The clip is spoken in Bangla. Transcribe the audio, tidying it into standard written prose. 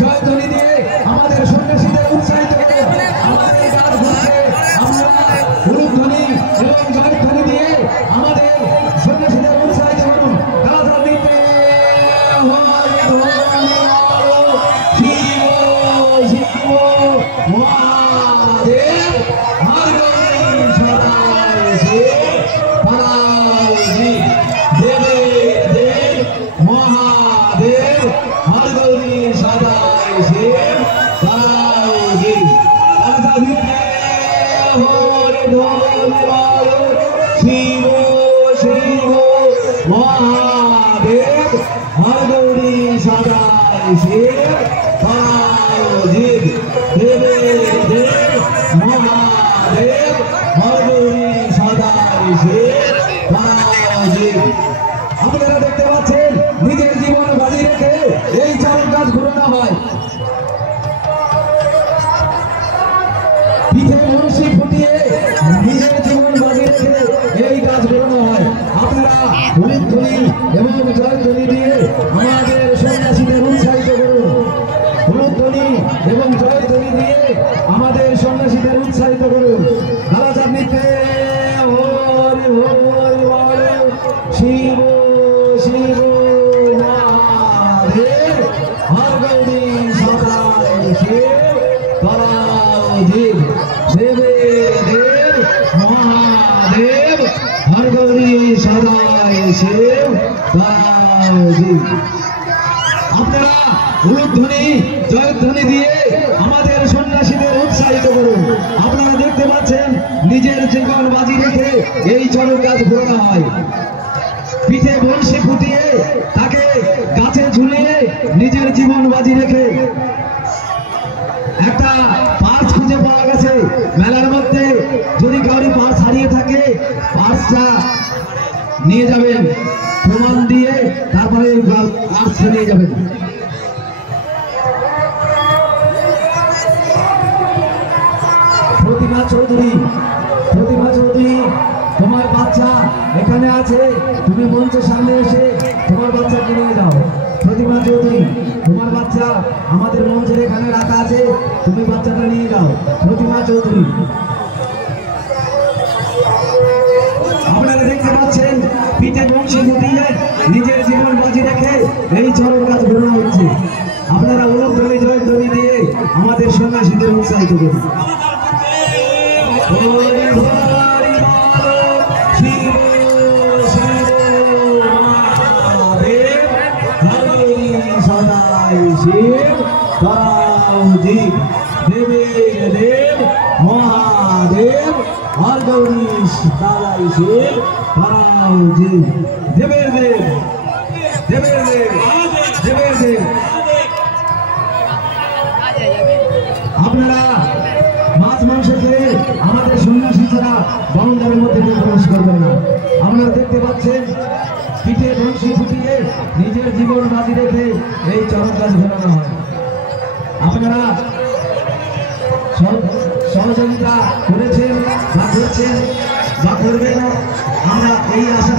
জয়ধ্বনি দিয়ে আমাদের সন্ন্যাসীদের উৎসাহিত করে আমাদের গাছ ঘুরছে আমরা উলুধ্বনি এবং জয়ধ্বনি দিয়ে আমাদের সন্ন্যাসীদের উৎসাহিত করুন। গাধা দিতে শিব শিব মহাদেব শিব শিব মহাদেব হরগৌরী সদাই শিব পরাজিত দেবে দেব মহাদেব হরগৌরী সদাই শিব পরাজিত। আপনারা দেখতে পাচ্ছেন নিজের জীবন বাজি রেখে এই চারণ কাজ ঘোরানো হয়। পিঠে বংশী ফুটিয়ে নিজের জীবন বাজি রেখে এই কাজ ঘোরানো হয়। আপনারা উলুধ্বনি এবং জয়ধ্বনি দিয়ে আমাদের সন্ন্যাসীদের উৎসাহিত করুন। উলুধ্বনি এবং জয়ধ্বনি দিয়ে আমাদের সন্ন্যাসীদের উৎসাহিত করুন। গালা চাঁদনিতে হরি হরি বলে শিব শিব মহাদেব হরগৌরী সদাই শিব পরাজিত দেবে দেব মহাদেব হরগৌরী সদাই শিব পরাজিত। আপনারা উলুধ্বনি জয়ধ্বনি দিয়ে আমাদের সন্ন্যাসীদের উৎসাহিত করুন। আপনারা দেখতে পাচ্ছেন নিজের জীবন বাজি রেখে এই চরণ কাজ ঘোরানো হয়। পিঠে বংশী ফুটিয়ে তাকে গাছে ঝুলিয়ে নিজের জীবন বাজি রেখে একটা পার্স খুঁজে পাওয়া গেছে মেলার মধ্যে। যদি কাউরি পার্স হারিয়ে থাকে পার্সটা নিয়ে যাবেন প্রমাণ দিয়ে, তারপরে পার্স নিয়ে যাবেন। প্রতিমা চৌধুরী, প্রতিমা চৌধুরী তোমার বাচ্চা এখানে আছে, তুমি মঞ্চের সামনে এসে তোমার বাচ্চাকে নিয়ে যাও। প্রতিমা চৌধুরী তোমার বাচ্চা আমাদের মঞ্চের এখানে রাখা আছে, তুমি বাচ্চাটা নিয়ে যাও। প্রতিমা চৌধুরী, আপনারা দেখতে পাচ্ছেন পিঠে বংশী ফুটিয়ে নিজের জীবন বাজি রেখে এই চরণ কাজ ঘোরানো হচ্ছে। আপনারা উলুধ্বনি জয়ধ্বনি দিয়ে আমাদের সন্ন্যাসীদের উৎসাহিত করুন। শিব পরাজিত দেবে দেব মহাদেব হরগৌরী সদাই শিব পরাজিত দেবে দেব দেবে দেব দেবে দেব। আপনারা মাছ মাংস খেয়ে আমাদের সন্ন্যাসী ছাড়া বরণদারের মধ্যে প্রবেশ করবেন না। আপনারা দেখতে পাচ্ছেন পিঠে বংশী ফুটিয়ে নিজের জীবন বাজি রেখে এই চরণ কাজ ঘোরানো হয়। আপনারা সহযোগিতা করেছেন বা করছেন বা করবেন, আমরা এই আশা